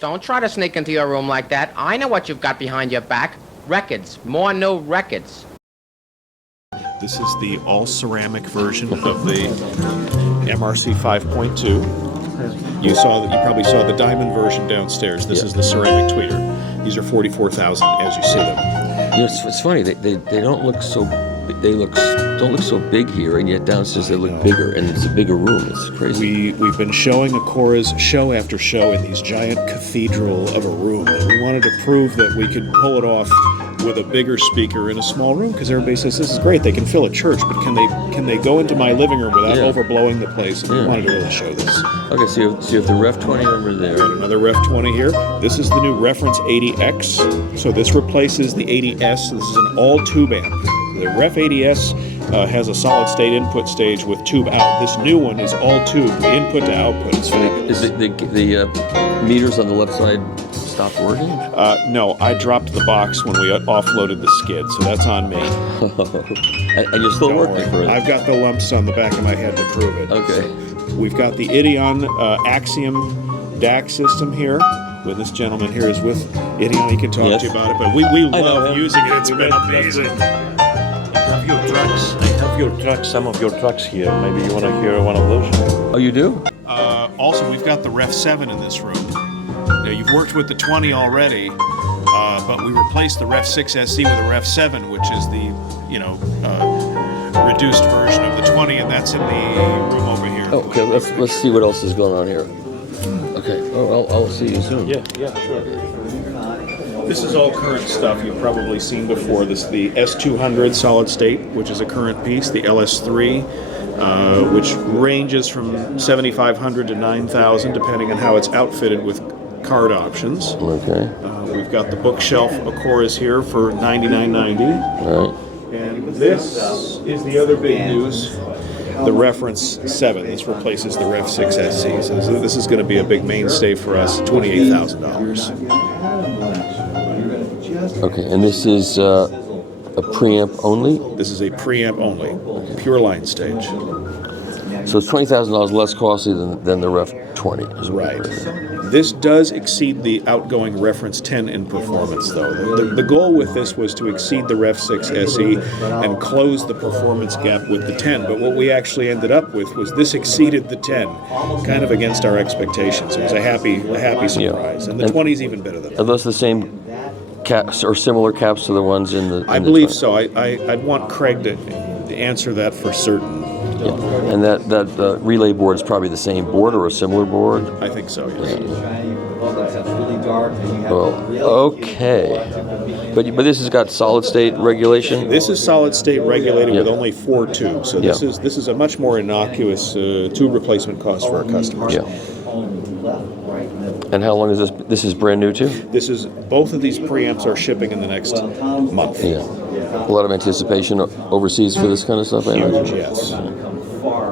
Don't try to sneak into your room like that. I know what you've got behind your back. Records. More new records. This is the all-ceramic version of the MRC 5.2. You probably saw the diamond version downstairs. This is the ceramic tweeter. These are 44,000 as you see them. You know, it's funny. They don't look so. Don't look so big here, and yet downstairs they look bigger, and it's a bigger room. It's crazy. We've been showing Acora's show after show in these giant cathedral of a room, and we wanted to prove that we could pull it off with a bigger speaker in a small room, because everybody says this is great. They can fill a church, but can they go into my living room without overblowing the place? And we wanted to really show this. Okay, so you have the Ref 20 over there. We got another Ref 20 here. This is the new Reference 80X. So this replaces the 80S. So this is an all-tube amp. The Ref 80S has a solid-state input stage with tube out. This new one is all tube, input to output. It's fabulous. Is the meters on the left side stopped working? No, I dropped the box when we offloaded the skid, so that's on me. And you're still working for it. I've got the lumps on the back of my head to prove it. Okay. So we've got the Ideon Axiom DAC system here. When this gentleman here is with Ideon, he can talk to you about it. But we love using it. It's been amazing. Some of your trucks here. Maybe you want to hear one of those? Oh, you do? Also, we've got the Ref 7 in this room. Now, you've worked with the 20 already, but we replaced the Ref 6 SC with a Ref 7, which is the reduced version of the 20, and that's in the room over here. Oh, okay, let's see what else is going on here. Okay. Oh, I'll see you soon. Yeah, sure. This is all current stuff you've probably seen before. This is the S200 solid state, which is a current piece, the LS3, which ranges from 7,500 to 9,000, depending on how it's outfitted with card options. Okay. We've got the bookshelf Acoras here for $99.90. All right. And this is the other big news, the Reference 7. This replaces the Ref 6 SC. So this is going to be a big mainstay for us, $28,000. Okay, and this is a preamp only? This is a preamp only, pure line stage. So it's $20,000 less costly than the Ref 20. Right. This does exceed the outgoing Reference 10 in performance, though. The goal with this was to exceed the Ref 6 SE and close the performance gap with the 10. But what we actually ended up with was this exceeded the 10, kind of against our expectations. It was a happy surprise. And the 20 is even better than that. Are those the same caps or similar caps to the ones in the? I believe so. I'd want Craig to answer that for certain. Yeah. And that relay board is probably the same board or a similar board? I think so, yes. Well, okay. But this has got solid state regulation? This is solid state regulated with only 4 tubes. So this is a much more innocuous tube replacement cost for our customers. Yeah. And how long is this? This is brand new too? Both of these preamps are shipping in the next month. Yeah. A lot of anticipation overseas for this kind of stuff, I imagine? Yes.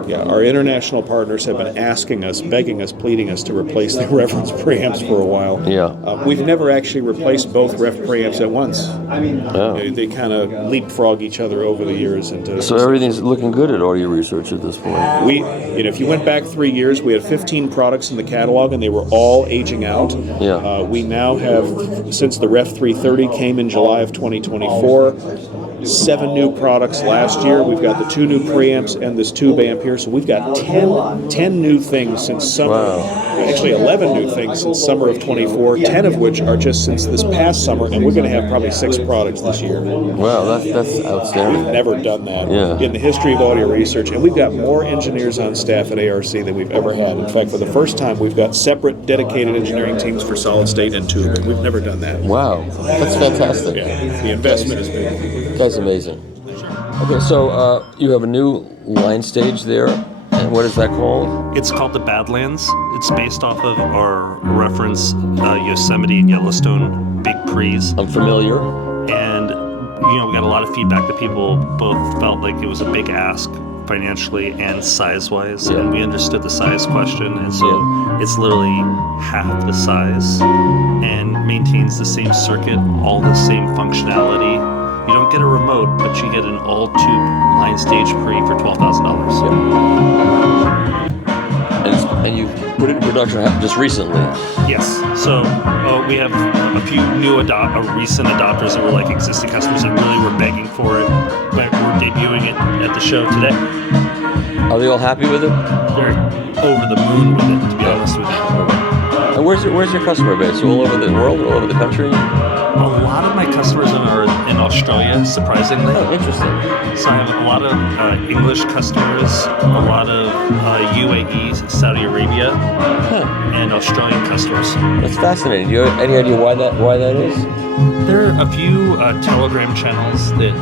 Yeah, our international partners have been asking us, begging us, pleading us to replace the Reference preamps for a while. Yeah. We've never actually replaced both Ref preamps at once. Oh. They kind of leapfrog each other over the years. So everything's looking good at Audio Research at this point? If you went back 3 years, we had 15 products in the catalog, and they were all aging out. Yeah. We now have, since the Ref 330 came in July of 2024, 7 new products last year. We've got the 2 new preamps and this tube amp here. So we've got 10 new things since summer. Wow. Actually, 11 new things since summer of 24, 10 of which are just since this past summer, and we're going to have probably 6 products this year. Wow, that's outstanding. We've never done that in the history of audio research, and we've got more engineers on staff at ARC than we've ever had. In fact, for the first time, we've got separate dedicated engineering teams for solid state and tube. We've never done that. Wow, that's fantastic. Yeah, the investment is big. That's amazing. Okay, so you have a new line stage there, and what is that called? It's called the Badlands. It's based off of our reference Yosemite and Yellowstone Big Pre's. I'm familiar. And, we got a lot of feedback that people both felt like it was a big ask financially and size-wise, and we understood the size question, and so it's literally half the size and maintains the same circuit, all the same functionality. You don't get a remote, but you get an all-tube line stage pre for $12,000. And you put it in production just recently. Yes. So we have a few recent adopters that were like existing customers that really were begging for it. But we're debuting it at the show today. Are they all happy with it? They're over the moon with it, to be honest with you. And where's your customer base? All over the world, all over the country? A lot of my customers are in Australia, surprisingly. Oh, interesting. So I have a lot of English customers, a lot of UAE, Saudi Arabia, and Australian customers. That's fascinating. Do you have any idea why that is? There are a few Telegram channels that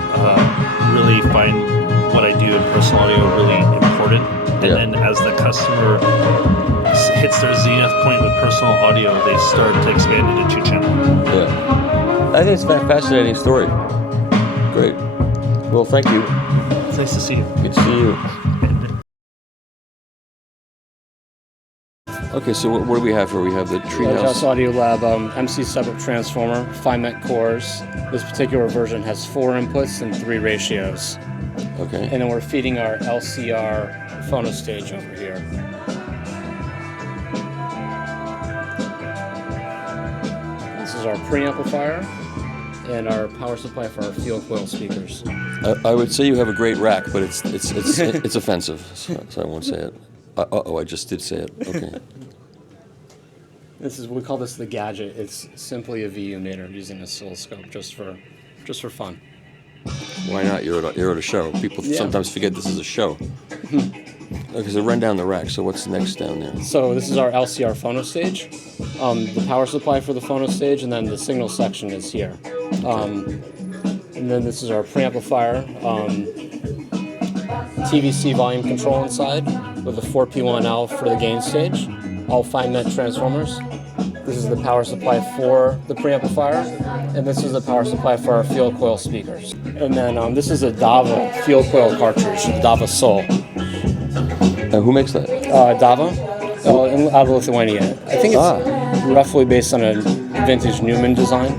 really find what I do in personal audio really important. And then as the customer hits their zenith point with personal audio, they start to expand it into channel. Yeah. I think it's a fascinating story. Great. Well, thank you. It's nice to see you. Good to see you. Okay, so what do we have here? We have the Trehaus Audio Lab MC sub transformer, 5-met cores. This particular version has 4 inputs and 3 ratios. Okay. And then we're feeding our LCR phono stage over here. This is our preamplifier and our power supply for our field coil speakers. I would say you have a great rack, but it's it's offensive, so I won't say it. I just did say it. Okay. We call this the gadget. It's simply a VU meter using an oscilloscope just for fun. Why not? You're at a show. People sometimes forget this is a show. Okay, so run down the rack. So what's next down there? So this is our LCR phono stage, the power supply for the phono stage, and then the signal section is here. And then this is our preamplifier, TVC volume control inside with a 4P1L for the gain stage, all 5-met transformers. This is the power supply for the preamplifier, and this is the power supply for our field coil speakers. And then this is a DAVA field coil cartridge, the DAVA Soul. Who makes that? DAVA, out of Lithuania. I think it's roughly based on a vintage Newman design.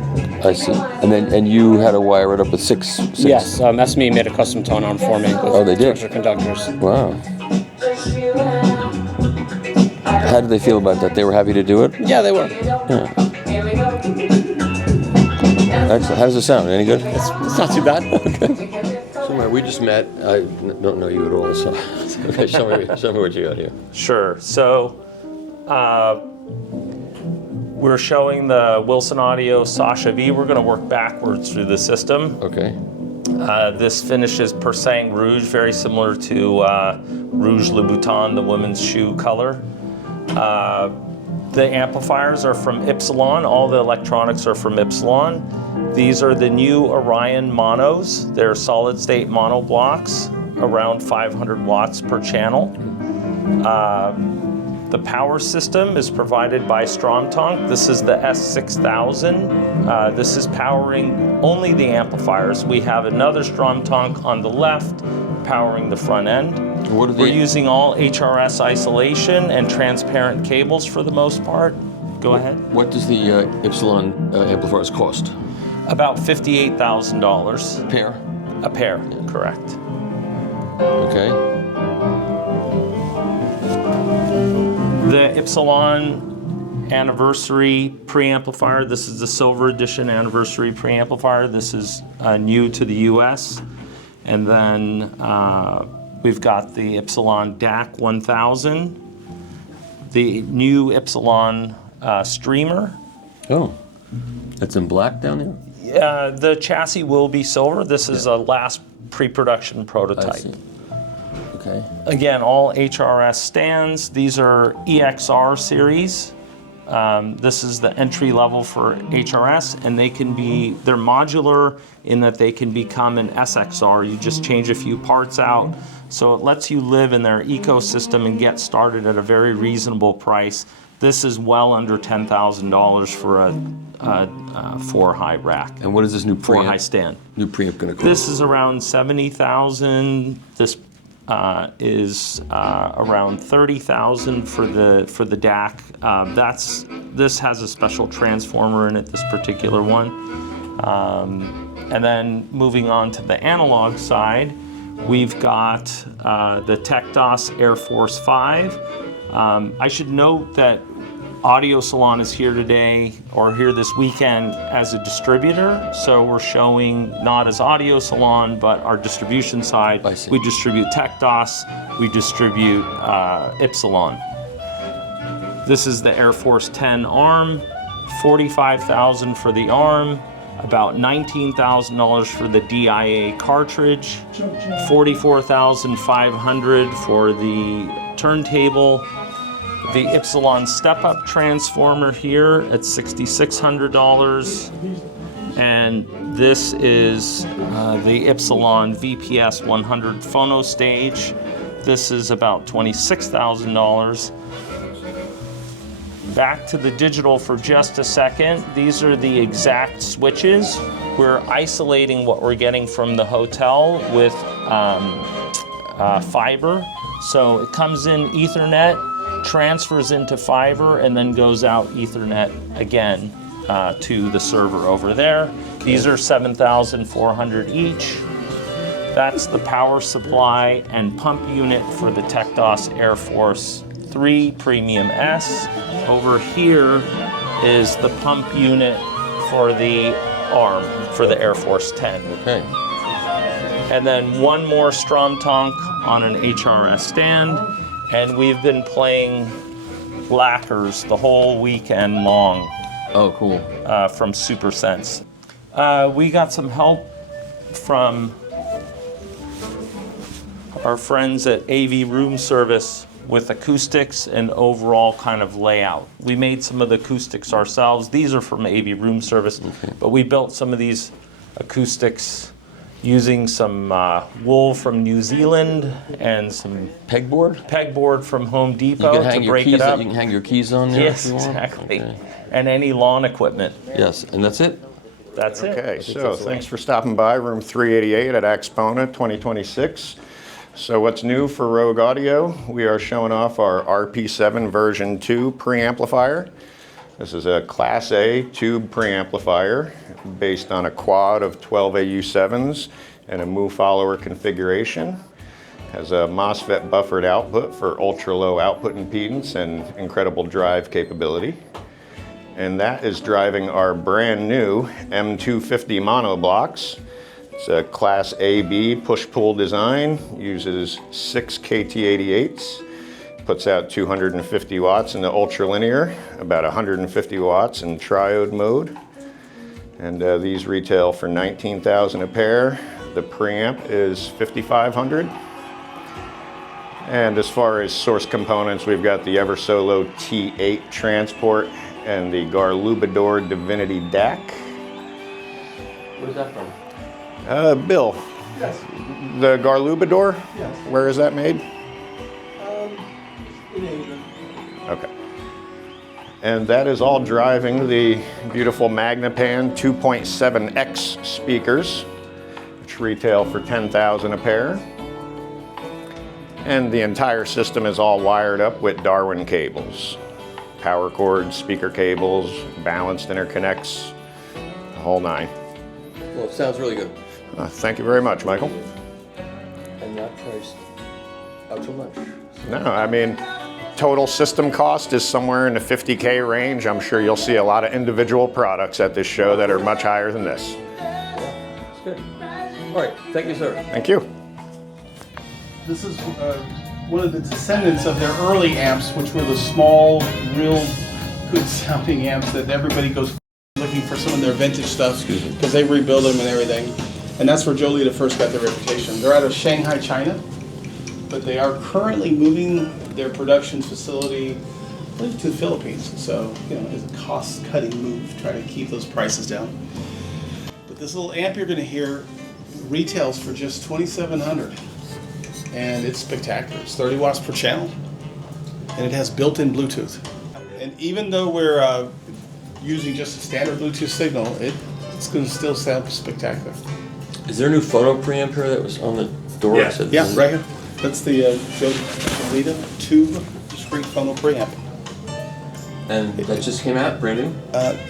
I see. And you had to wire it up with six. Yes, SME made a custom tone arm for me with they did? extra conductors. Wow. How did they feel about that? They were happy to do it? Yeah, they were. Yeah. Excellent. How does it sound? Any good? It's not too bad. Okay. So we just met. I don't know you at all, so okay, show me what you got here. Sure. So we're showing the Wilson Audio Sasha V. We're going to work backwards through the system. Okay. This finishes Persang Rouge, very similar to Rouge Louboutin, the women's shoe color. The amplifiers are from Ypsilon. All the electronics are from Ypsilon. These are the new Orion monos. They're solid-state mono blocks, around 500 watts per channel. The power system is provided by Stromtank. This is the S6000. This is powering only the amplifiers. We have another Stromtank on the left powering the front end. We're using all HRS isolation and transparent cables for the most part. Go ahead. What does the Ypsilon amplifiers cost? About $58,000. A pair? A pair, correct. Okay. The Ypsilon anniversary preamplifier. This is the Silver Edition anniversary preamplifier. This is new to the US. And then we've got the Ypsilon DAC 1000, the new Ypsilon streamer. Oh, that's in black down there? The chassis will be silver. This is a last pre-production prototype. I see. Okay. Again, all HRS stands. These are EXR series. This is the entry level for HRS, and they're modular in that they can become an SXR. You just change a few parts out. So it lets you live in their ecosystem and get started at a very reasonable price. This is well under $10,000 for a 4-high rack. And what is this new preamp? 4-high stand. New preamp going to cost? This is around $70,000. This is around $30,000 for the DAC. This has a special transformer in it, this particular one. And then moving on to the analog side, we've got the TechDAS Air Force 5. I should note that Audio Salon is here today, or here this weekend, as a distributor. So we're showing not as Audio Salon, but our distribution side. I see. We distribute TechDAS, we distribute Ypsilon. This is the Air Force 10 arm, $45,000 for the arm, about $19,000 for the DIA cartridge, $44,500 for the turntable. The Ypsilon step-up transformer here at $6,600. And this is the Ypsilon VPS 100 phono stage. This is about $26,000. Back to the digital for just a second. These are the Xact switches. We're isolating what we're getting from the hotel with fiber. So it comes in Ethernet, transfers into fiber, and then goes out Ethernet again to the server over there. These are $7,400 each. That's the power supply and pump unit for the TechDAS Air Force 3 Premium S. Over here is the pump unit for the arm for the Air Force 10. Okay. And then one more Stromtank on an HRS stand. And we've been playing lacquers the whole weekend long. Oh, cool. From SuperSense. We got some help from our friends at AV Room Service with acoustics and overall kind of layout. We made some of the acoustics ourselves. These are from AV Room Service, but we built some of these acoustics using some wool from New Zealand and some pegboard from Home Depot to break it up. You can hang your keys on there. Yes, if you want. exactly. Okay. And any lawn equipment. Yes, and that's it. That's it. Okay, so thanks for stopping by room 388 at AXPONA 2026. So what's new for Rogue Audio? We are showing off our RP7 version 2 preamplifier. This is a Class A tube preamplifier based on a quad of 12 AU7s and a Mu follower configuration. Has a MOSFET buffered output for ultra low output impedance and incredible drive capability. And that is driving our brand new M250 monoblocks. It's a Class AB push-pull design, uses 6 KT88s, puts out 250 watts in the ultralinear, about 150 watts in triode mode. And these retail for $19,000 a pair. The preamp is $5,500. And as far as source components, we've got the Eversolo T8 transport and the Garlubador Divinity DAC. Where's that from? Bill. Yes. The Garlubador? Yes. Where is that made? In Asia. Okay. And that is all driving the beautiful Magnepan 2.7X speakers, which retail for $10,000 a pair. And the entire system is all wired up with Darwin cables. Power cords, speaker cables, balanced interconnects, the whole nine. Well, it sounds really good. Thank you very much, Michael. And not priced out too much. No, I mean, total system cost is somewhere in the $50K range. I'm sure you'll see a lot of individual products at this show that are much higher than this. That's good. All right, thank you, sir. Thank you. This is one of the descendants of their early amps, which were the small, real good sounding amps that everybody goes looking for some of their vintage stuff because they rebuild them and everything. And that's where Jolida first got their reputation. They're out of Shanghai, China, but they are currently moving their production facility, I believe, to the Philippines. So, you know, it's a cost-cutting move, try to keep those prices down. But this little amp you're going to hear retails for just $2,700. And it's spectacular. It's 30 watts per channel, and it has built-in Bluetooth. And even though we're using just a standard Bluetooth signal, it's going to still sound spectacular. Is there a new phono preamp here that was on the door? Yeah, right here. That's the Jolida tube discrete phono preamp. And that just came out, brand new?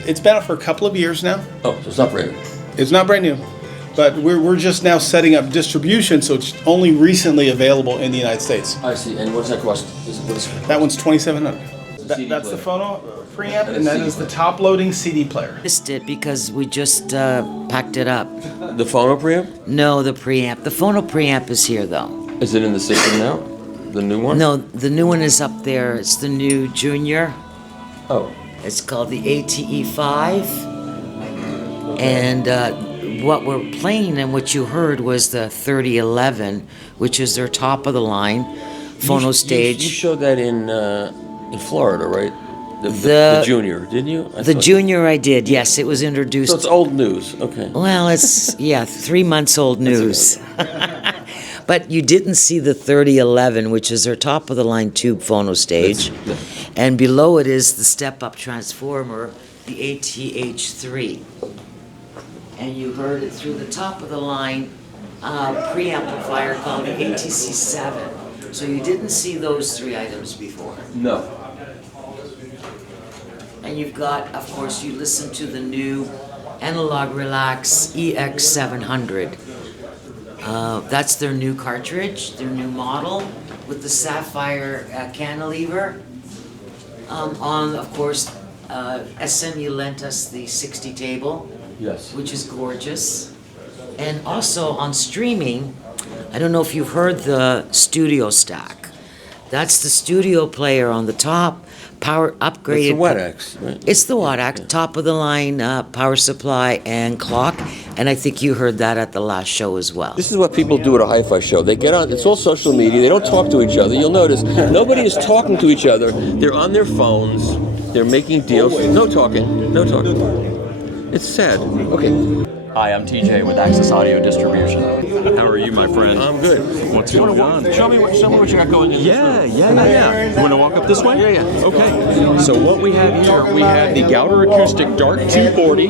It's been out for a couple of years now. Oh, so it's not brand new. It's not brand new. but we're just now setting up distribution, so it's only recently available in the United States. I see. And what does that cost? That one's $2,700. That's the phono preamp, and that is the top-loading CD player. Missed it because we just packed it up. The phono preamp? No, the preamp. The phono preamp is here though. Is it in the system now? The new one? No, the new one is up there. It's the new Junior. Oh. It's called the ATE5. And what we're playing and what you heard was the 3011, which is their top of the line phono stage. You showed that in Florida, right? The Junior, didn't you? The Junior I did, yes. It was introduced. So it's old news, okay. Well, it's, 3 months old news. But you didn't see the 3011, which is their top of the line tube phono stage. And below it is the step-up transformer, the ATH3. And you heard it through the top of the line preamplifier called the ATC7. So you didn't see those 3 items before. No. And you've got, of course, you listen to the new Analog Relax EX700. That's their new cartridge, their new model with the sapphire cantilever. Of course, SMU lent us the 60 table, yes, which is gorgeous. And also on streaming, I don't know if you've heard the Studio Stack. That's the studio player on the top, power upgraded. It's the WADX, right? It's the WADX, top of the line power supply and clock. And I think you heard that at the last show as well. This is what people do at a hi-fi show. They get on, it's all social media, they don't talk to each other. You'll notice, nobody is talking to each other. They're on their phones, they're making deals. No talking, no talking. It's sad. Okay. Hi, I'm TJ with Access Audio Distribution. How are you, my friend? I'm good. What's going on? Show me what you got going in this room. Yeah. You want to walk up this way? Yeah. Okay. So what we have here, we have the Gauder Acoustic Dark 240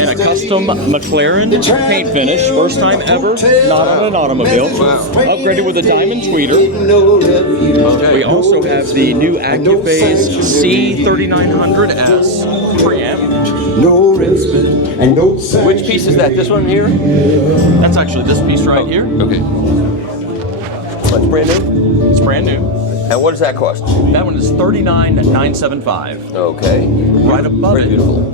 and a custom McLaren paint finish. First time ever, not on an automobile. Upgraded with a diamond tweeter. We also have the new Accuphase C3900S preamp. Which piece is that? This one here? That's actually this piece right here. Okay. What's brand new? It's brand new. And what does that cost? That one is $39,975. Okay. Right above it, beautiful.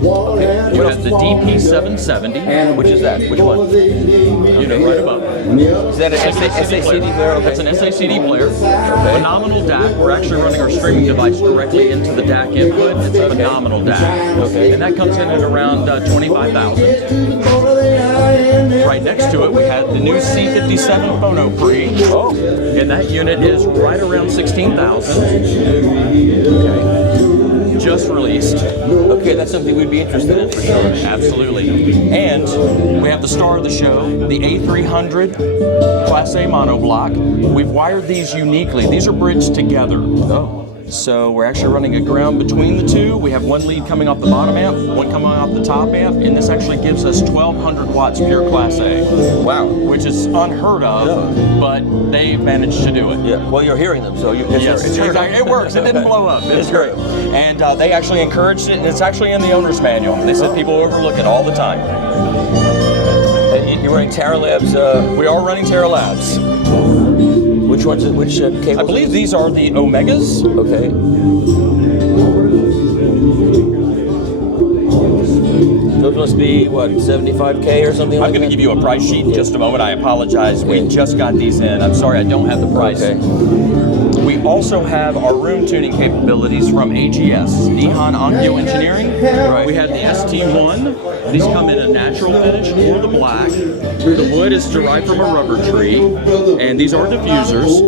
Okay. We have the DP770. Which is that? Which one? Right above. Is that an SACD player? Okay. That's an SACD player. Phenomenal DAC. We're actually running our streaming device directly into the DAC input. It's a phenomenal DAC. Okay. And that comes in at around $25,000. Right next to it, we have the new C57 Phono Pre. Oh. And that unit is right around $16,000. Okay. Just released. Okay, that's something we'd be interested in for sure. Absolutely. And we have the star of the show, the A300 Class A monoblock. We've wired these uniquely. These are bridged together. Oh. So we're actually running a ground between the two. We have one lead coming off the bottom amp, one coming off the top amp, and this actually gives us 1,200 watts pure Class A. Wow. Which is unheard of, but they managed to do it. Yeah. Well, you're hearing them, so it's exactly. It works. It didn't blow up. It's great. And they actually encouraged it, and it's actually in the owner's manual. They said people overlook it all the time. And you're running Terra Labs? We are running Terra Labs. Which ones? Which cables? I believe these are the Omegas. Okay. Those must be, what, 75K or something like that? I'm going to give you a price sheet in just a moment. I apologize. We just got these in. I'm sorry I don't have the price. Okay. We also have our room tuning capabilities from AGS, Nihon Onkyo Engineering. Right. We have the ST1. These come in a natural finish or the black. The wood is derived from a rubber tree, and these are diffusers.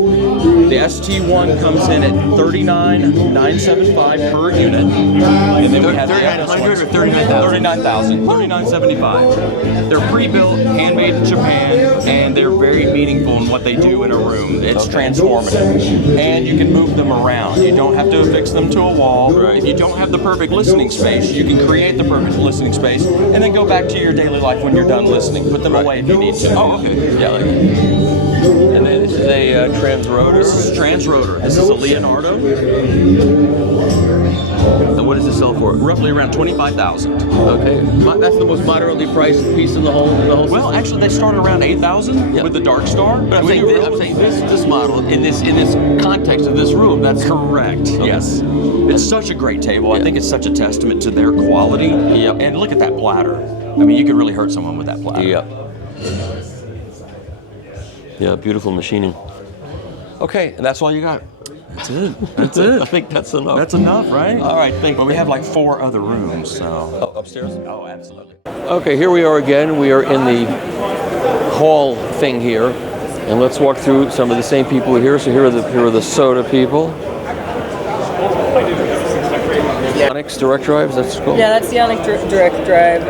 The ST1 comes in at $39,975 per unit. And then we have the $3,900 or $39,000? $39,975. They're pre-built, handmade in Japan, and they're very meaningful in what they do in a room. It's transformative. And you can move them around. You don't have to affix them to a wall. Right. If you don't have the perfect listening space, you can create the perfect listening space and then go back to your daily life when you're done listening. Put them away if you need to. Oh, okay. Yeah, like And then this is a Transrotor. This is Transrotor. This is a Leonardo. The what does it sell for? Roughly around 25,000. Okay, that's the most moderately priced piece in the whole Well, system. actually, they start around 8,000 Yeah. with the Dark Star. But I'm saying this model in this context of this room. That's Correct. Yes. It's such a great table. I think it's such a testament to their quality. Yep. And look at that bladder. I mean, you could really hurt someone with that bladder. Yeah. Yeah, beautiful machining. Okay, and that's all you got. That's it. That's it. I think that's enough. That's enough, right? All right, thank you. But we have like 4 other rooms, so. Oh, upstairs? Oh, absolutely. Okay, here we are again. We are in the hall thing here, and let's walk through some of the same people here. So here are the soda people. Onyx direct drives. That's cool. Yeah, that's the Onyx direct drive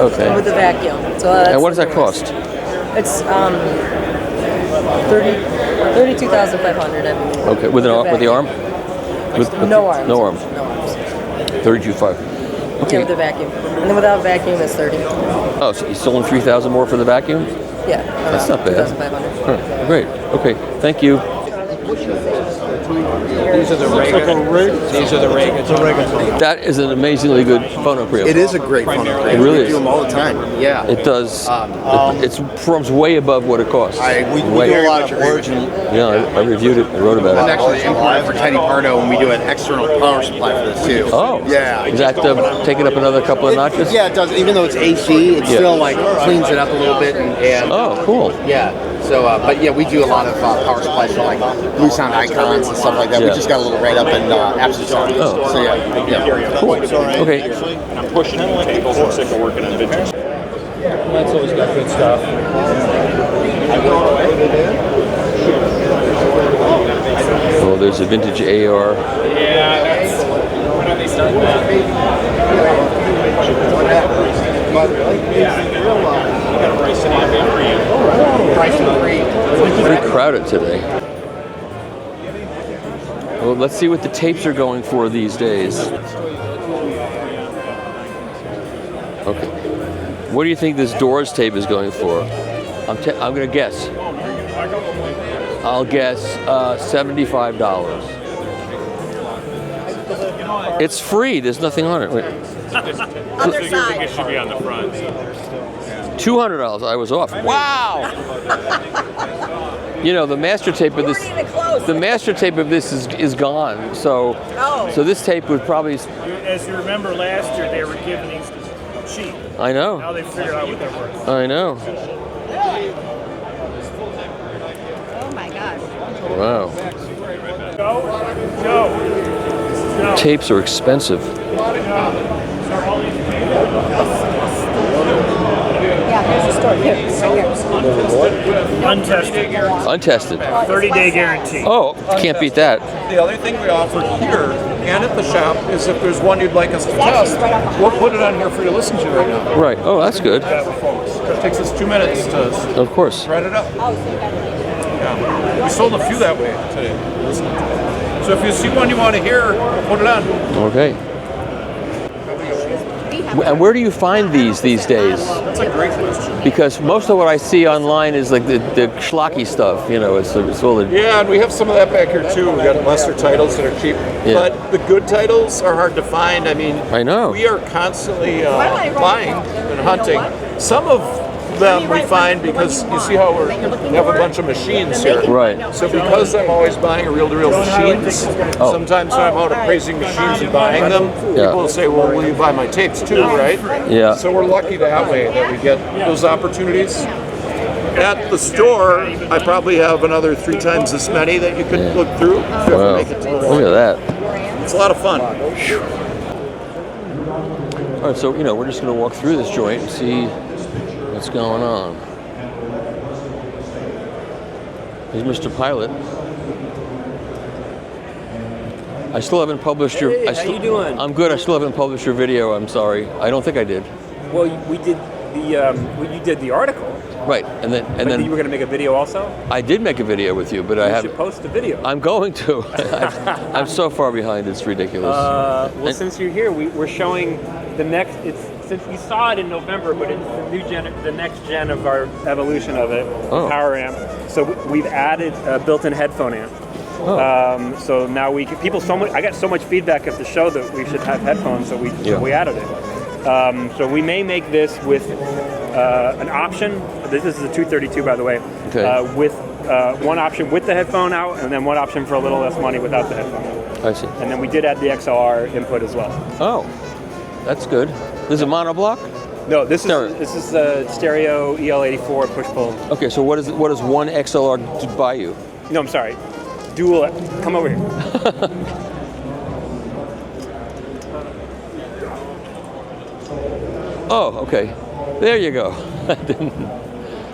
Okay. with the vacuum. So that's And what does that cost? It's 32,500, I believe. Okay, with the arm? With No arms. No arms. No arms. 32.5. Yeah, Okay. with the vacuum. And then without vacuum, it's 30. Oh, so you selling 3,000 more for the vacuum? Yeah. That's not bad. 2,500. Huh, great. Okay. Thank you. These are the Rega. These are the Rega. That is an amazingly good phono preamp. It is a great phone. It really We is. do them all the time. Yeah. It does. It performs way above what it costs. We Way. do a lot of original. Yeah, I reviewed it. I wrote about I'm it. actually imported for Teddy Pardo, and we do an external power supply for this too. Oh. Yeah. Is that take it up another couple of notches? Yeah, it does. Even though it's AC, it Yeah. still like cleans it up a little bit. And Oh, cool. yeah. So, but yeah, we do a lot of power supplies for like Blue Sound icons and stuff like that. Yeah. We just got a little right up in AXPONA. Oh. So yeah. Cool. Okay. I'm pushing the table for the sake of working on vintage. That's always got good stuff. Oh, there's a vintage AR. Yeah, that's. When are they starting that? Pretty crowded today. Well, let's see what the tapes are going for these days. Okay. What do you think this Doors tape is going for? I'm going to guess. I'll guess $75. It's free. There's nothing on it. Wait. Other side. It should be on the front. $200. I was off. Wow. You know, the master tape of this. The master tape of this is gone. So, so this tape would probably. As you remember, last year they were giving these cheap. I know. Now they figured out what they're worth. I know. Oh my gosh. Wow. Go. Tapes are expensive. Yeah, here's the store. Here, right here. Untested. Untested. 30-day guarantee. Oh, can't beat that. The other thing we offer here and at the shop is if there's one you'd like us to test, we'll put it on here for you to listen to right now. Right. Oh, that's good. It takes us 2 minutes to Of course. write it up. Yeah. We sold a few that way today. So if you see one you want to hear, put it on. Okay. And where do you find these days? That's a great question. Because most of what I see online is like the schlocky stuff. You know, it's all the. Yeah, and we have some of that back here too. We got lesser titles that are cheap, but the good titles are hard to find. I mean, I know. We are constantly buying and hunting. Some of them we find because you see how we have a bunch of machines here. Right. So because I'm always buying reel-to-reel machines, sometimes when I'm out appraising machines and buying them, people will say, well, will you buy my tapes too, right? Yeah. So we're lucky that way that we get those opportunities. At the store, I probably have another 3 times this many that you could look through. If you ever make it to the Look at that. It's a lot of fun. All right, so we're just going to walk through this joint and see what's going on. Here's Mr. Pilot. I still haven't published your. Hey, how you doing? I'm good. I still haven't published your video. I'm sorry. I don't think I did. Well, we did you did the article. Right, and then you were going to make a video also. I did make a video with you, but I haven't. You should post the video. I'm going to. I'm so far behind. It's ridiculous. Well, since you're here, we're showing the next. Since we saw it in November, but it's the next gen of our evolution of it, power amp. So we've added a built-in headphone amp. So now I got so much feedback at the show that we should have headphones, so we added it. So we may make this with an option. This is a 232, by the way. Okay. With one option with the headphone out, and then one option for a little less money without the headphone out. I see. And then we did add the XLR input as well. Oh, that's good. This is a monoblock? No, this is a stereo EL84 push-pull. Okay, so what does one XLR buy you? No, I'm sorry. Dual. Come over here. Oh, okay. There you go.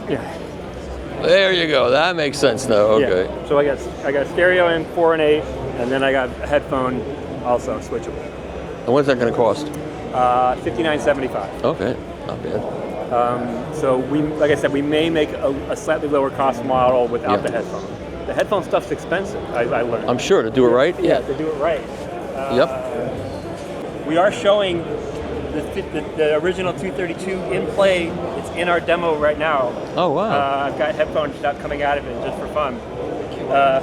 Yeah. There you go. That makes sense now. Okay. Yeah. So I got stereo in 4 and 8, and then I got a headphone also switchable. And what's that going to cost? $59.75. Okay, not bad. So like I said, we may make a slightly lower cost model without the headphone. The headphone stuff's expensive. I learned. I'm sure to do it right. Yeah, to do it right. Yep. We are showing the original 232 in play. It's in our demo right now. Oh wow! I've got headphones coming out of it just for fun.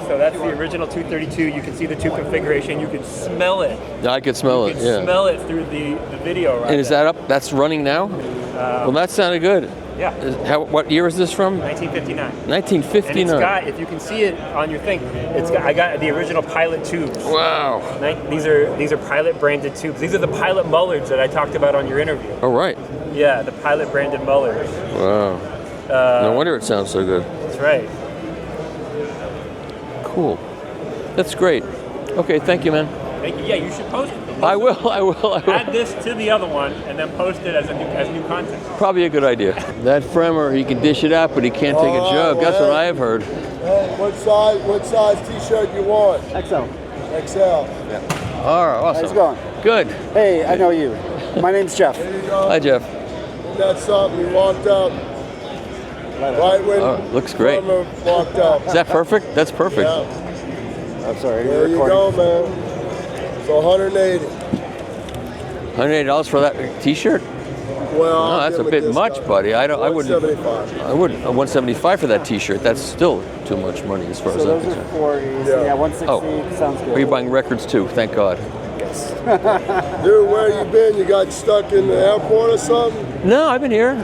So that's the original 232. You can see the tube configuration. You can smell it. Yeah, I could smell You it. can Yeah. smell it through the video right And is that up? That's running now? Well, that sounded good. Yeah. What year is this from? 1959. 1959. And it's got, if you can see it on your thing, I got the original pilot tubes. Wow. These are pilot branded tubes. These are the pilot mullards that I talked about on your interview. Oh, right. Yeah, the pilot branded mullards. Wow. No wonder it sounds so good. That's right. Cool. That's great. Okay, thank you, man. Thank you. Yeah, you should post it. I will. Add this to the other one and then post it as new content. Probably a good idea. That Fremer, he can dish it out, but he can't take a jug. That's what I have heard. Hey, what size T-shirt you want? XL. XL. Yeah. All right, awesome. How's it going? Good. Hey, I know you. My name's Jeff. There you go. Hi, Jeff. That's something you walked up. Right when looks great. Fremer walked up. Is that perfect? That's perfect. Yeah. I'm sorry. There you go, man. So 180. $180 for that T-shirt? Well, no, that's a bit much, buddy. I wouldn't. 175 for that T-shirt. That's still too much money as far as I'm concerned. So those are 40s. Yeah, 160 sounds good. Are you buying records too? Thank God. Dude, where you been? You got stuck in the airport or something? No, I've been here.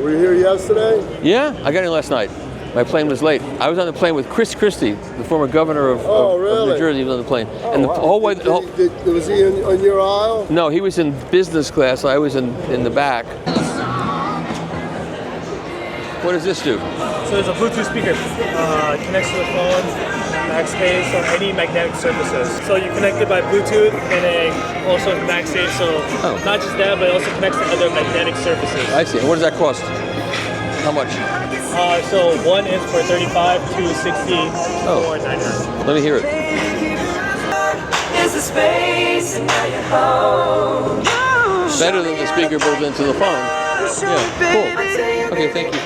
Were you here yesterday? Yeah, I got in last night. My plane was late. I was on the plane with Chris Christie, the former governor of New Jersey. He was on the plane, and the whole way. Was he on your aisle? No, he was in business class. I was in the back. What does this do? So there's a Bluetooth speaker. Connects to the phone, backspace, or any magnetic surfaces. So you connect it by Bluetooth and then also backspace. So not just that, but it also connects to other magnetic surfaces. I see. And what does that cost? How much? So one is for 35, two is 60, or 99. Let me hear it. Better than the speaker built into the phone. Yeah, cool. Okay, thank you.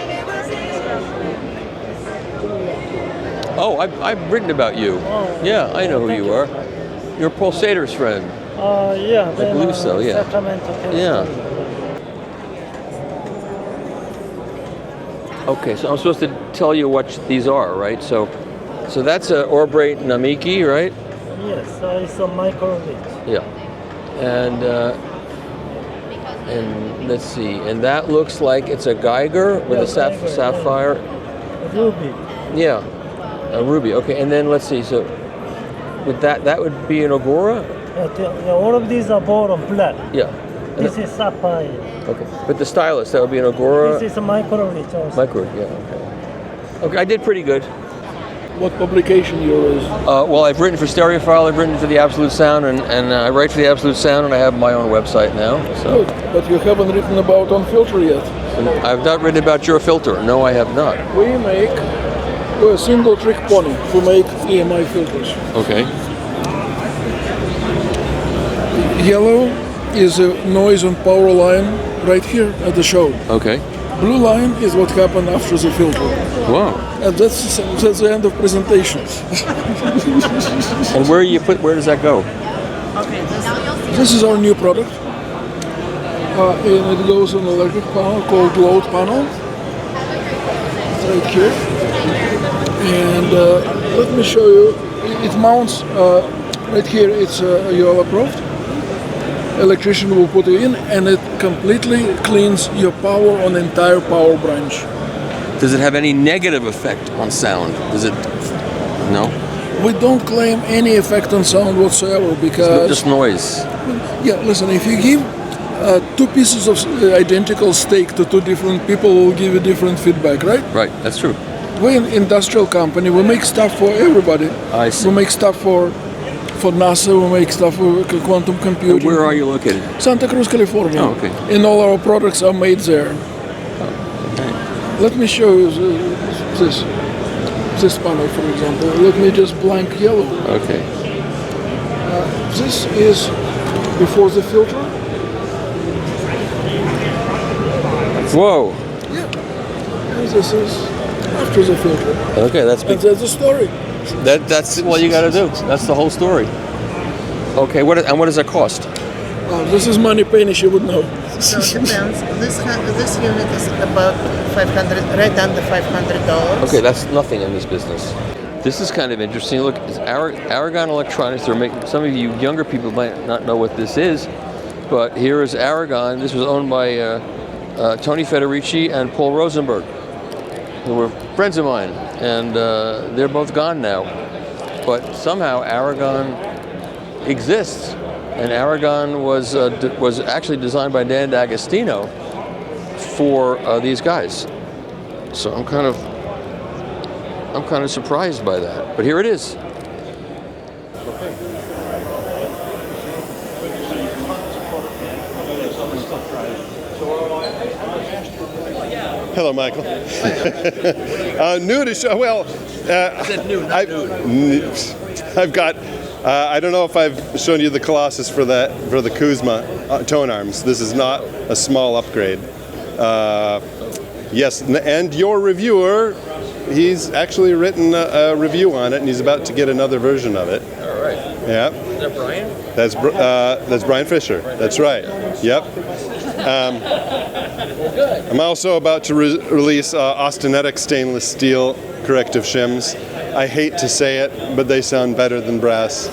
Oh, I've written about you. Yeah, I know who you are. You're Paul Sater's friend. Yeah. I believe so, yeah. Sacramento. Yeah. Okay, so I'm supposed to tell you what these are, right? So that's a Orbrate Namiki, right? Yes, it's a microbit. Yeah. And let's see, and that looks like it's a Geiger with a sapphire. Ruby. Yeah, a ruby. Okay, and then let's see. So with that would be an Agora. All of these are bought on black. Yeah. This is sapphire. Okay, but the stylus, that would be an Agora. This is a microbit also. Microbit, yeah. Okay. Okay, I did pretty good. What publication yours? Well, I've written for Stereophile, I've written for the Absolute Sound, and I write for the Absolute Sound, and I have my own website now. So. Good, but you haven't written about on filter yet. I've not written about your filter. No, I have not. We make a single trick pony to make EMI filters. Okay. Yellow is a noise on power line right here at the show. Okay. Blue line is what happened after the filter. Wow. And that's the end of presentations. And where does that go? This is our new product. And it goes on an electric panel called load panel. It's right here. And let me show you. It mounts right here. It's UL approved. Electrician will put it in, and it completely cleans your power on the entire power branch. Does it have any negative effect on sound? Does it? No. We don't claim any effect on sound whatsoever because Just noise. Yeah, listen. If you give two pieces of identical steak to two different people, will give you different feedback, right? Right. That's true. We're an industrial company. We make stuff for everybody. I see. We make stuff for NASA. We make stuff for quantum computing. And where are you located? Santa Cruz, California. Oh, okay. And all our products are made there. Okay. Let me show you this panel, for example. Let me just blank yellow. Okay. This is before the filter. Whoa. Yeah. And this is after the filter. Okay, that's And that's the story. That's what you got to do. That's the whole story. Okay. What does it cost? This is money penny. She would know. So it depends. This unit is about $500, right under $500. Okay, that's nothing in this business. This is kind of interesting. Look, it's Aragon Electronics. They're making. Some of you younger people might not know what this is, but here is Aragon. This was owned by Tony Federici and Paul Rosenberg, who were friends of mine, and they're both gone now. But somehow Aragon exists, and Aragon was actually designed by Dan D'Agostino for these guys. So I'm kind of surprised by that. But here it is. Hello, Michael. New to show. Well, I said new, not nude. I've got. I don't know if I've shown you the Colossus for the Kuzma tone arms. This is not a small upgrade. Yes, and your reviewer, he's actually written a review on it, and he's about to get another version of it. All right. Yeah. Is that Brian? That's Brian Fisher. That's right. Yep. I'm also about to release Austenetic stainless steel corrective shims. I hate to say it, but they sound better than brass.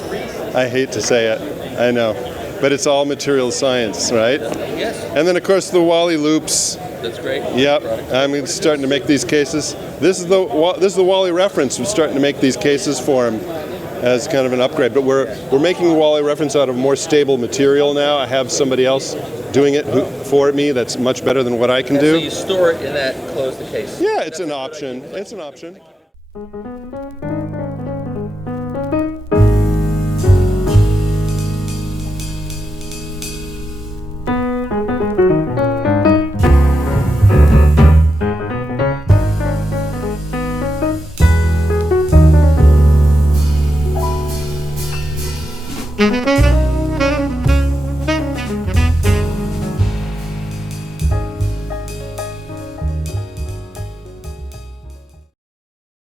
I hate to say it. I know. But it's all material science, right? Yes. And then, of course, the Wally loops. That's great. Yep. I'm starting to make these cases. This is the Wally reference. I'm starting to make these cases for him as kind of an upgrade. But we're making the Wally reference out of more stable material now. I have somebody else doing it for me that's much better than what I can do. So you store it in that closed case. Yeah, it's an option. It's an option.